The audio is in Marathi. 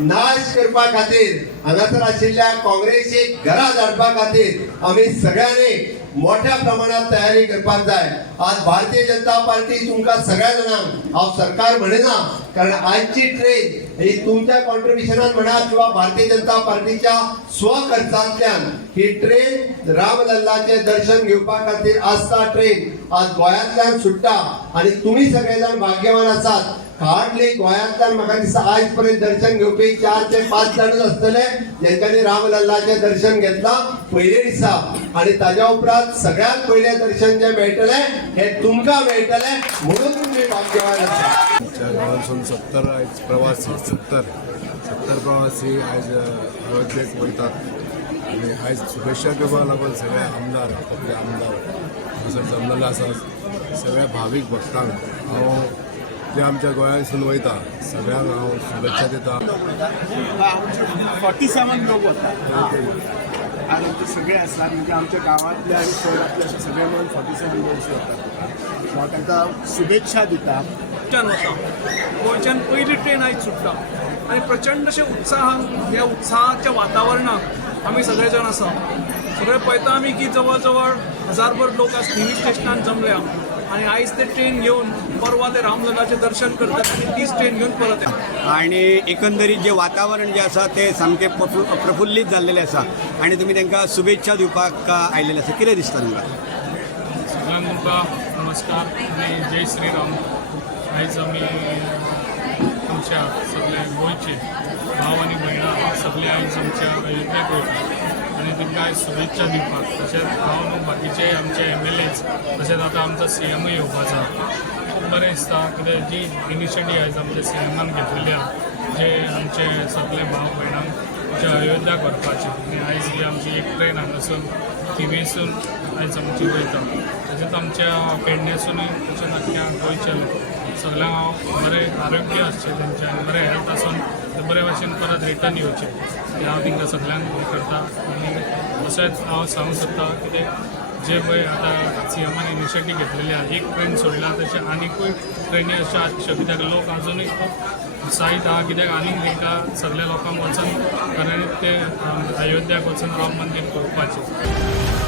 नाश करपा खातीर हांगासर आशिल्ल्या काँग्रेसीक घरा धाडपा खातीर आमी सगळ्यांनी मोठ्या प्रमाणात तयारी करपाक जाय। आज भारतीय जनता पार्टी तुमकां सगळ्या जाणांक हांव सरकार म्हणना, कारण आजची ट्रेन ही तुमच्या कॉन्ट्रिब्युशनान म्हणा किंवा भारतीय जनता पार्टीच्या स्वखर्चांतल्यान ही ट्रेन रामलल्लाचे दर्शन घेवपा खातीर आसता ट्रेन आज गोंयांतल्यान सुट्टा आणि तुम्ही सगळेजण भाग्यवान आसात। हार्डली गोंयांतल्यान म्हाका दिसता आयज पर्यंत दर्शन घेवपी 4 ते 5 जाणूच आसतले जेंच्यांनी रामलल्लाचे दर्शन घेतला पयले दिसा, आणि ताज्या उपरांत सगळ्यात पयले दर्शन जे मेळटले हे तुमकां मेळटले म्हणून तुम्ही भाग्यवान आसात। गोंयांसून 70 आयज प्रवासी 70 प्रवासी आयज अयोध्येक वयतात आनी आयज शुभेच्छा दिवपाक लागून सगळे आमदार आपले आमदार हांगासर जमलेले आसात। सगळ्या भावीक भक्तांक हांव जे आमच्या गोंयांसून वयता सगळ्यांक हांव शुभेच्छा दिता। 47 लोक वतात आणि ते सगळे असतात म्हणजे आमच्या गावातले आणि शहरातले असे सगळे मिळून 47 लोक वतात। हांव तांकां शुभेच्छा दिता। गोंयच्यान पयली ट्रेन आयज सुट्टा आणि प्रचंड अशें उत्साहान ह्या उत्साहाच्या वातावरणात आमी सगळे जाण आसा। सगळे पळयता आमी की जवळ जवळ 1000भर लोक आज थिवी स्टेशनार जमल्या आणि आयज ते ट्रेन घेऊन परवा ते रामलल्लाचे दर्शन करतात आणि तीच ट्रेन घेऊन परत येतात। आणि एकंदरीत जे वातावरण जे आसा ते सामकें प्रफुल्लीत जाल्लेलें आसा आणि तुमी तांकां शुभेच्छा दिवपाक आयिल्ले आसा। कितें दिसता तुमकां? सगळ्यांक तुमकां नमस्कार आणि जय श्रीराम। आयज आमी आमच्या सगळे गोंयचे भाव आनी भयणां सगळे आयज आमच्या अयोध्येक वयतात आणि तांकां आयज शुभेच्छा दिवपाक, तशेंच हांव न्हू बाकीचे आमचे MLAs तशेंच आतां आमचो CMय येवपाचो। खूब बरें दिसता कित्याक जी इनिशिएटीव आयज आमच्या CMान घेतिल्ली आहा जे आमचे सगळे भाव भयणांक जे अयोध्याक व्हरपाचे, आनी आयज ही आमची एक ट्रेन हांगासून थिवीसून आयज आमची वयता। तशेंच आमच्या पेडण्यासूनय तशेंच आख्ख्या गोंयच्या सगळ्यांक हांव बरें आरोग्य आसचें तेंचें आनी बरें हेल्थ आसून ते बरे भशेन परत रिटर्न येवचें हें हांव तांकां सगळ्यांक हे करता। आनी तशेंच हांव सांगूंक सोदता कितें जे पळय आतां CMान इनिशिएटीव घेतलेली आहा एक ट्रेन सोडला तशें आनिकूय ट्रेनी अशें आसच्यो, कित्याक लोक अजुनूय खूब उत्साहीत आहा कित्याक आनीक तांकां सगळ्या लोकांक वचून कारण ते अयोध्याक वचून राम मंदीर पळोवपाचें।